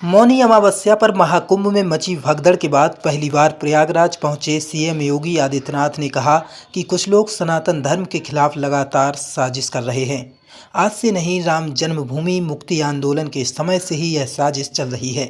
मौनी अमावस्या पर महाकुंभ में मची भगदड़ के बाद पहली बार प्रयागराज पहुंचे सीएम योगी आदित्यनाथ ने कहा कि कुछ लोग सनातन धर्म के खिलाफ लगातार साजिश कर रहे हैं। आज से नहीं, राम जन्मभूमि मुक्ति आंदोलन के समय से ही यह साजिश चल रही है।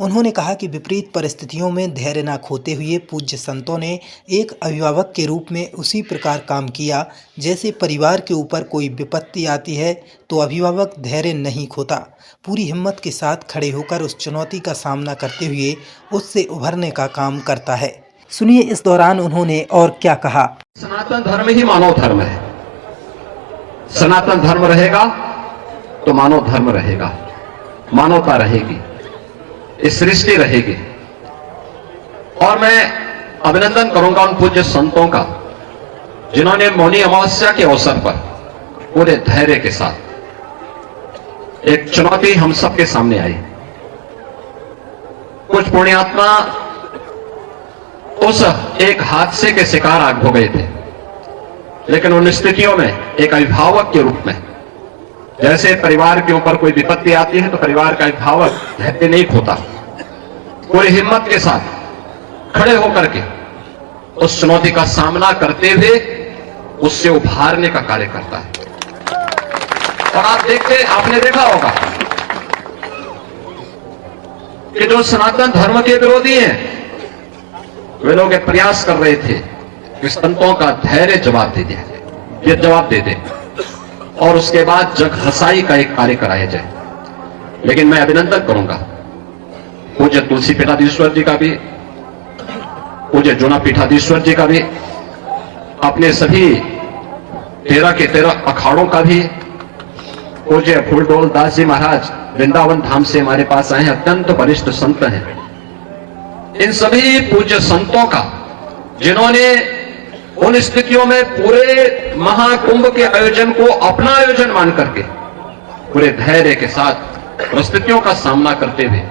उन्होंने कहा कि विपरीत परिस्थितियों में धैर्य न खोते हुए पूज्य संतों ने एक अभिभावक के रूप में उसी प्रकार काम किया, जैसे परिवार के ऊपर कोई विपत्ति आती है तो अभिभावक धैर्य नहीं खोता, पूरी हिम्मत के साथ खड़े होकर उस चुनौती का सामना करते हुए उससे उभरने का काम करता है। सुनिए इस दौरान उन्होंने और क्या कहा। सनातन धर्म ही मानव धर्म है। सनातन धर्म रहेगा तो मानव धर्म रहेगा, मानवता रहेगी, इस सृष्टि रहेगी। और मैं अभिनंदन करूंगा उन पूज्य संतों का जिन्होंने मौनी अमावस्या के अवसर पर पूरे धैर्य के साथ एक चुनौती हम सबके सामने आई। कुछ पुण्यात्मा उस एक हादसे के शिकार हो गए थे, लेकिन उन स्थितियों में एक अभिभावक के रूप में, जैसे परिवार के ऊपर कोई विपत्ति आती है तो परिवार का अभिभावक धैर्य नहीं खोता, पूरी हिम्मत के साथ खड़े होकर के उस चुनौती का सामना करते हुए उससे उभारने का कार्य करता है। और आपने देखा होगा कि जो सनातन धर्म के विरोधी हैं, वे लोग प्रयास कर रहे थे कि संतों का धैर्य जवाब दे दे और उसके बाद जग हसाई का एक कार्य कराया जाए। लेकिन मैं अभिनंदन करूंगा पूज्य तुलसी पीठाधीश्वर जी का भी, पूज्य जूना पीठाधीश्वर जी का भी, अपने सभी 13 के 13 अखाड़ों का भी, पूज्य फूलडोल दास जी महाराज वृंदावन धाम से हमारे पास आए हैं, अत्यंत वरिष्ठ संत हैं। इन सभी पूज्य संतों का जिन्होंने उन स्थितियों में पूरे महाकुंभ के आयोजन को अपना आयोजन मान करके पूरे धैर्य के साथ परिस्थितियों का सामना करते हुए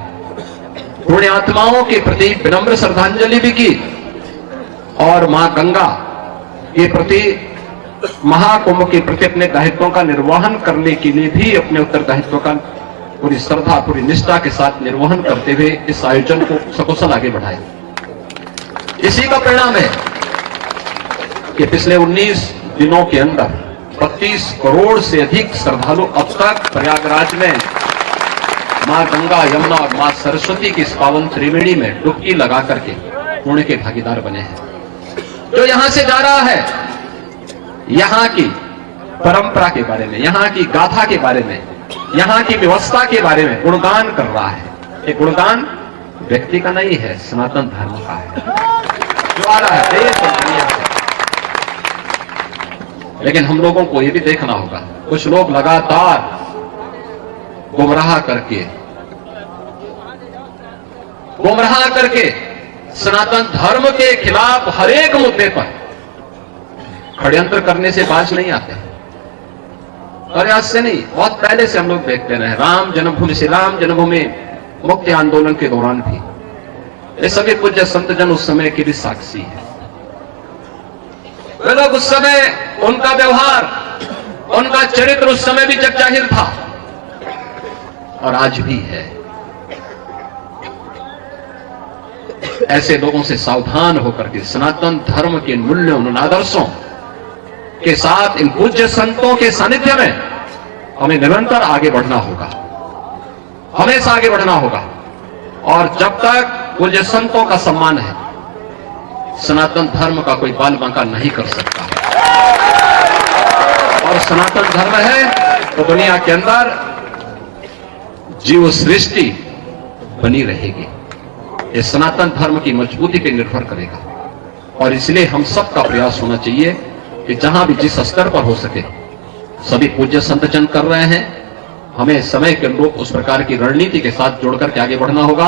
पुण्यात्माओं के प्रति विनम्र श्रद्धांजलि भी की और मां गंगा के प्रति, महाकुंभ के प्रति अपने दायित्वों का निर्वहन करने के लिए भी अपने उत्तरदायित्व का पूरी श्रद्धा, पूरी निष्ठा के साथ निर्वहन करते हुए इस आयोजन को सकुशल आगे बढ़ाए। इसी का परिणाम है कि पिछले 19 दिनों के अंदर 32 करोड़ से अधिक श्रद्धालु अब तक प्रयागराज में मां गंगा, यमुना और मां सरस्वती की इस पावन त्रिवेणी में डुबकी लगा करके पुण्य के भागीदार बने हैं। जो यहां से जा रहा है, यहां की परंपरा के बारे में, यहां की गाथा के बारे में, यहां की व्यवस्था के बारे में गुणगान कर रहा है। ये गुणगान व्यक्ति का नहीं है, सनातन धर्म का है जो आ रहा है देश और दुनिया से। लेकिन हम लोगों को यह भी देखना होगा, कुछ लोग लगातार गुमराह करके सनातन धर्म के खिलाफ हर एक मुद्दे पर षड्यंत्र करने से बाज नहीं आते। और आज से नहीं, बहुत पहले से हम लोग देखते रहे। राम जन्मभूमि, श्री राम जन्मभूमि मुक्ति आंदोलन के दौरान भी ये सभी पूज्य संतजन उस समय के भी साक्षी है। वे लोग उस समय, उनका व्यवहार, उनका चरित्र उस समय भी जग जाहिर था और आज भी है। ऐसे लोगों से सावधान होकर के सनातन धर्म के मूल्यों, उन आदर्शों के साथ इन पूज्य संतों के सानिध्य में हमें निरंतर आगे बढ़ना होगा, हमेशा आगे बढ़ना होगा। और जब तक पूज्य संतों का सम्मान है, सनातन धर्म का कोई बाल बांका नहीं कर सकता। और सनातन धर्म है तो दुनिया के अंदर जीव सृष्टि बनी रहेगी। ये सनातन धर्म की मजबूती पर निर्भर करेगा। और इसलिए हम सबका प्रयास होना चाहिए कि जहां भी जिस स्तर पर हो सके, सभी पूज्य संतजन कर रहे हैं, हमें समय के अनुरूप उस प्रकार की रणनीति के साथ जोड़कर के आगे बढ़ना होगा।